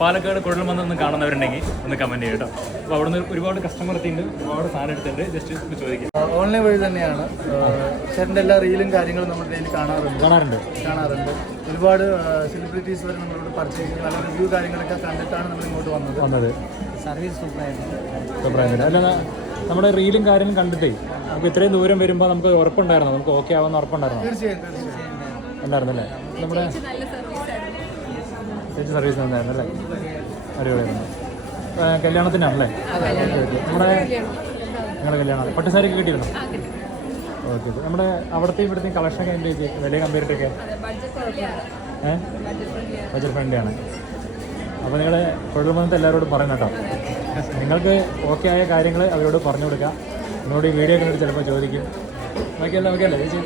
പാലക്കാട് കുഴൽമന്ദം ഒന്ന് കാണുന്നവരുണ്ടെങ്കിൽ ഒന്ന് കമൻറ്റ് ചെയ്യും കേട്ടോ. അപ്പോൾ അവിടെ നിന്ന് ഒരുപാട് കസ്റ്റമർ എത്തിയിട്ടുണ്ട്, ഒരുപാട് സാധനം എടുത്തിട്ടുണ്ട്. ജസ്റ്റ് ഒന്ന് ചോദിക്കാം. ഓൺലൈൻ വഴി തന്നെയാണ് ചേട്ടൻ്റെ എല്ലാ റീലും കാര്യങ്ങളും നമ്മുടെ ഡെയിലി കാണാറുണ്ട്. ഒരുപാട് സെലിബ്രിറ്റീസ് വരെ നമ്മളോട് പർച്ചേസ് നല്ല റിവ്യൂ കാര്യങ്ങളൊക്കെ കണ്ടിട്ടാണ് നമ്മൾ ഇങ്ങോട്ട് വന്നത്. സർവീസ് സൂപ്പറായിരുന്നു. അല്ല, നമ്മുടെ റീലും കാര്യങ്ങളും കണ്ടിട്ടേ നമുക്ക് ഇത്രയും ദൂരം വരുമ്പോൾ നമുക്ക് ഉറപ്പുണ്ടായിരുന്നു, നമുക്ക് ഓക്കെ ആവുന്ന ഉറപ്പുണ്ടായിരുന്നു. തീർച്ചയായും ഉണ്ടായിരുന്നല്ലേ? നമ്മുടെ ചേച്ചി സർവീസ് ഉണ്ടായിരുന്നു അല്ലേ? അടിപൊളിയായിരുന്നു. കല്യാണത്തിനാണല്ലേ? നിങ്ങളുടെ കല്യാണം പട്ടുസാരിക്ക് കിട്ടിയിരുന്നു? ഓക്കെ. നമ്മുടെ അവിടുത്തെ ഇവിടുത്തെ കളക്ഷനൊക്കെ എൻ്റെ ചേച്ചി വില കമ്പയർ ചെയ്തിട്ടൊക്കെ ബഡ്ജറ്റ് ഫ്രണ്ട്ലിയാണ്. അപ്പോൾ നിങ്ങൾ കുഴൽമന്ദത്തെ എല്ലാവരോടും പറയണം കേട്ടോ. നിങ്ങൾക്ക് ഓക്കെ ആയ കാര്യങ്ങൾ അവരോട് പറഞ്ഞു കൊടുക്കുക. നിങ്ങളോട് ഈ വീഡിയോ കണ്ടിട്ട് ചിലപ്പോൾ ചോദിക്കും. ഓക്കെ അല്ലേ ചേച്ചി?